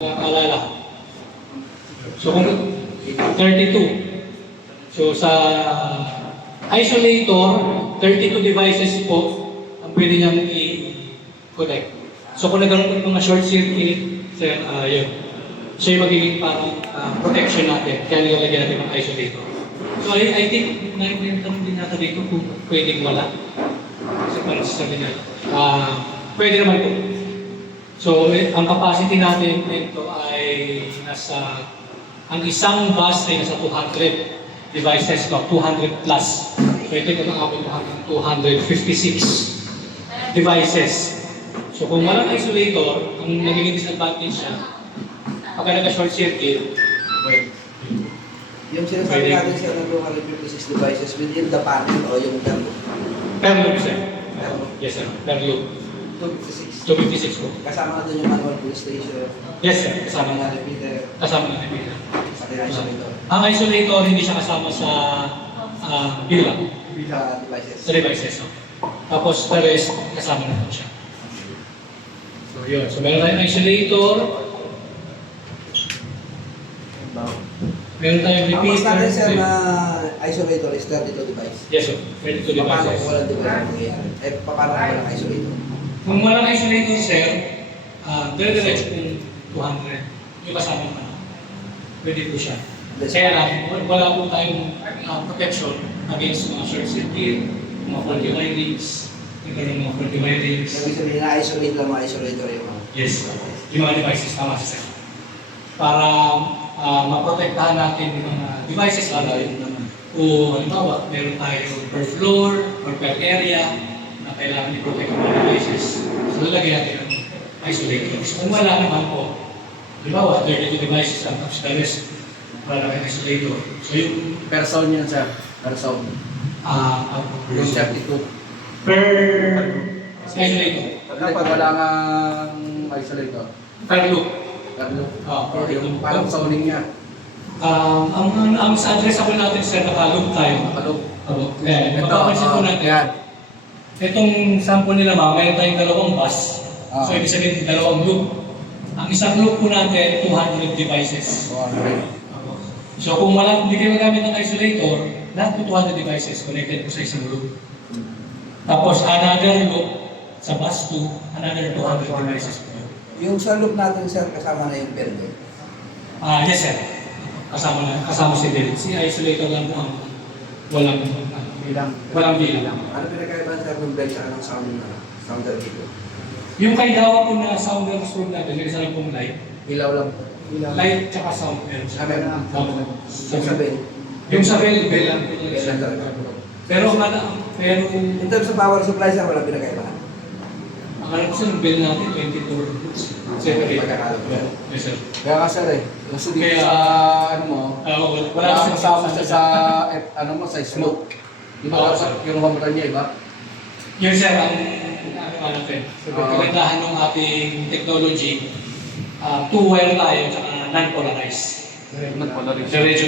Alala. So kung 32. So sa isolator, 32 devices po ang pwede niyang i-connect. So kung nagkaroon ng mga short circuit, sir, yun. Siya yung magiging parang protection natin. Kaya nilalagyan natin ng isolator. So I think, naitanong din natin dito kung pwedeng wala. So parang sasabi niya, pwede naman po. So, ang capacity natin nito ay nasa, ang isang bus ay nasa 200 devices, 200 plus. So, ito yung nakapin hanggang 256 devices. So, kung walang isolator, ang nagiging disadvantage siya, pagka nag-short circuit, well, yung sinasabi natin siya ng 256 devices within the panel o yung per loop? Per loop, sir. Yes, sir. Per loop. 256. 256 po. Kasama na doon yung manual pull station. Yes, sir. Kasama na. Repeater. Kasama na repeater. Sa isolator. Ang isolator, hindi siya kasama sa bilang. Sa devices. Sa devices. No? Tapos, the rest, kasama na po siya. So, yun. So, meron tayong isolator. Meron tayong Ang mas natin sir repeater. na isolator is 32 device. Yes, sir. 32 Paano devices. kung walang device mangyayari? Paano kung walang isolator? Kung walang isolator, sir, dire-diretso kung 200. Yung kasama pa. Pwede po siya. Kaya lang, wala po tayong protection against mga short circuit, mga faulty wirings, nagkaroon ng mga faulty wirings. Ibig sabihin na isolate lang mga isolator yung mga. Yes, yung mga devices, tama siya, sir. Para maprotektahan natin yung mga devices, lalo yung naman. Kung halimbawa, meron tayo per floor or per area na kailangan i-protect ang mga devices. So, lalagyan natin ang isolators. Kung wala naman po, halimbawa, 32 devices lang, tapos the rest, wala na isolator. So, yung Per sound yan sir. Per sound. Yung 32. per isolator, Dapat wala nga isolator. per loop. Or yung parang sounding niya. Ang sa addressable natin, sir, nakaloop tayo. Nakalog. Kaya, mapapansin po natin. Yan. Itong sample nila, mayroon tayong dalawang bus. Ah. So, ibig sabihin, dalawang loop. Ang isang loop po natin, 200 devices. So, kung hindi kayo magamit ng isolator, lahat po 200 devices connected po sa isang loop. Tapos, another loop sa bus 2, another 200 devices po. Yung sa loop natin sir, kasama na yung belt. Yes, sir. Kasama si Del. Si isolator lang po ang walang bilang. Ano pinagkaiba sir ng belt sa anong sounder dito? Yung kay Dawa po na sounder room natin, may isa lang pong light. Ilaw lang. Light tsaka sound meron siya. Meron. Yung sa belt. Yung sa bell lang. Belt lang talaga. Pero In terms of power supply sir, walang pinagkaiba. ang alam ko sa bell natin, 22 volts. Separate. Yes, sir. Kaya nga sir eh. Kasi dito Kaya- sa ano mo, Wala wala kang kasama sa sa ano mo, sa slope. Di Oo, ba sir. yung kamutan niya, iba? Yun, sir, ang ano natin. Kagandahan ng ating technology, two-wire tayo, tsaka non-polarized. Diretso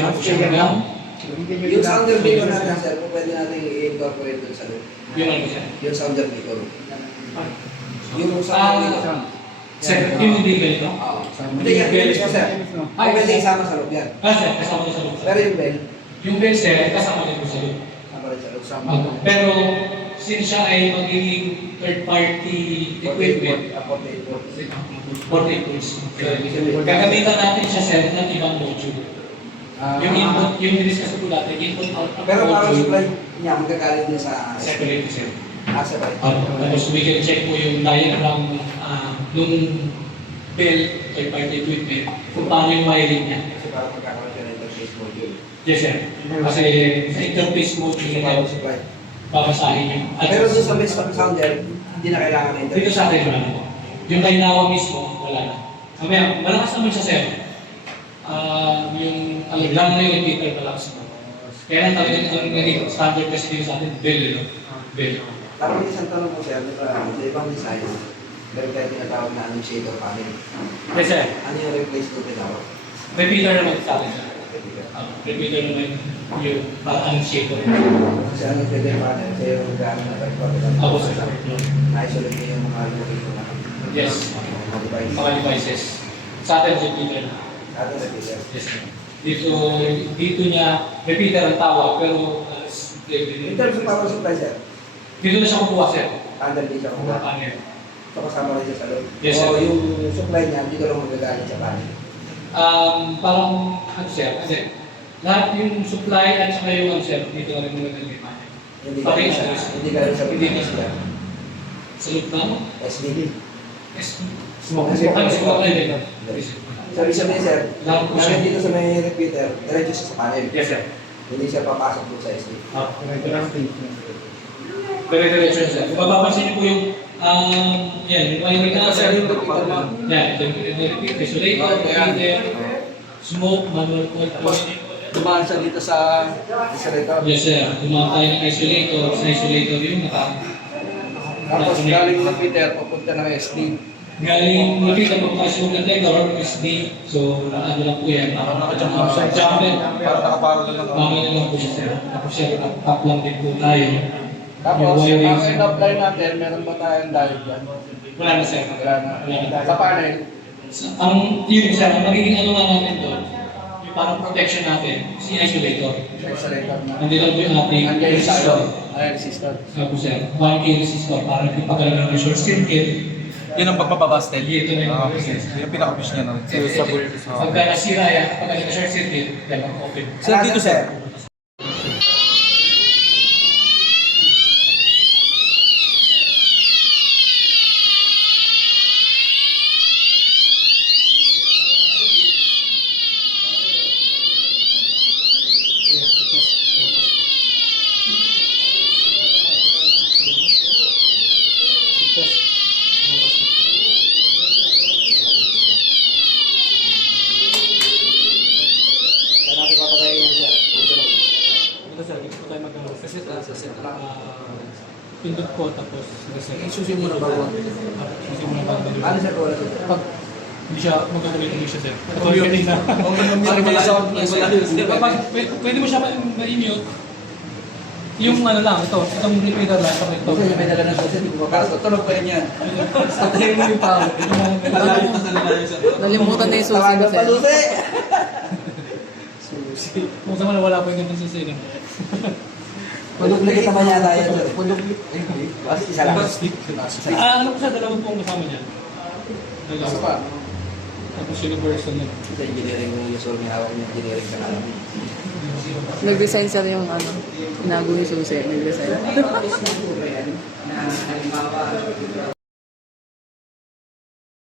na po siya ng Yung sounder beacon natin sir, kung pwede natin i-incorporate dun sa loop. yun ano siya. Yung sounder beacon. Yung sounder beacon. Sir, yung bell, no? Oo. Hindi yan, bell ko sir. Ay, pwede isama sa loob yan. Sir, kasama niya sa loob. Pero yung bell, Yung bell, sir, kasama niya po sa loob. sama rin sa loob. Pero, since siya ay magiging third-party equipment, 48 volts. Gagamitan natin siya, sir, ng ibang module. Yung input, yung diniscuss ko dati, input-output Pero parang module, supply niya, magkakalit niya sa separate, sir. separate. Tapos we can check po yung diagram nung bell, third-party equipment, kung paano yung wiring niya. Kasi parang magkakaroon siya ng interface module. Yes, sir. Kasi sa interface module Kasi niya, parang supply. babasahin yung Pero doon sa base sounder, hindi na kailangan ng dito interface. sa atin, wala na po. Yung kay Nawa mismo, wala na. Mamaya, malakas naman siya, sir. Yung lang na yung repeater malakas po. Kaya lang talaga ang naging standard kasi dito sa atin, bell, no? Bell. Parang isang tanong po sir, di ba, sa ibang design, meron tayo tinatawag na anong shader panel. Yes, sir. Ano yung replace ko tinawag? Repeater naman sa atin, sir. Repeater naman yung anong shape ko. Kasi anong shader panel, siya yung gamit na tayo. Ako, sir. Na-isolate niya yung mga location na Yes. mga device. Mga devices. Sa atin, repeater. Ano repeater? Yes, sir. Dito niya, repeater ang tawag, pero In terms of power supply, sir, dito na siya kukuha, sir. under di siya Kukuha kung panel. so kasama rin siya sa loob. Yes, sir. O yung supply niya, dito lang magagaling sa panel. Parang, ano sir, kasi lahat yung supply at saka yung ano sir, dito na rin muna ng panel. Hindi ka Okay, rin sa, sir. hindi ka rin sa Hindi Pilipinas na. yan. Sa loob na mo? SDD. Yes. Smoke. Ano, smoke na din. Sabi sabihin, sir, Lahat po siya. namin dito sa may repeater, diretso siya sa panel. Yes, sir. Hindi siya papasok doon sa SD. Dire-diretso yun, sir. Kung mapapansin niyo po yung, yan, yung wiring na, Kasi yung repeater mo. yan, yung isolator, repeater, smoke, manual Tapos, control. dumaan siya dito sa isolator. Yes, sir. Gumawa tayo ng isolator. Sa isolator yung Tapos, galing ng Peter, papunta ng SD. galing nakita mo kasi yung detector, SD. So, ano lang po yan. Jumper. Parang nakaparallel lang. Mamay na lang po siya, sir. Tapos siya, tap lang din po tayo. Tapos, Yung ang wiring. in-apply natin, meron ba tayong dive dyan? Wala na, sir. Wala na. Wala na. Sa panel, Ang yun, sir, ang magiging ano nga natin doon, yung parang protection natin, si isolator. sa isolator na. Nandito lang po yung ating Nandiyan yung resistor. resistor. Sabi po, sir, 1K resistor para hindi pagkalaman ng short circuit. Yun ang pagpapabastel. Ito na yung process. Yung pinaka-push niya na rin. Pagka nasira yan, pagka nag-short circuit, yan ang open. Sir, dito sir. Saan natin papatayin yan, sir? Ito sir, dito po tayo mag-ano. Kasi sa set lang. Pindot ko tapos reset. Isusin mo na bago. Susi mo na bago. Ano, sir, kung wala sir? Pag hindi siya magkukulit siya sir. Ito yung na. Parang may sound na siya. Pwede mo siya ma-mute. Yung ano lang, itong repeater lang, ito. Kasi may dala na siya, sir, hindi ko Tapos, mapasok. tutunog pa yun yan. Patayin mo yung power. Nalimutan na yung susi ko, Tawagan pa, sir. susi! Kung saan man wala po yung ganun susi. Puduplicate naman yata yan, sir. Kasi isa lang. Ano po siya, dalawang pong kasama niya. Isa pa. Tapos universal na. Sa engineering yung usual may hawak ng engineering sa kalam. Nag-resign sir yung ano, inago yung susi. Nag-resign.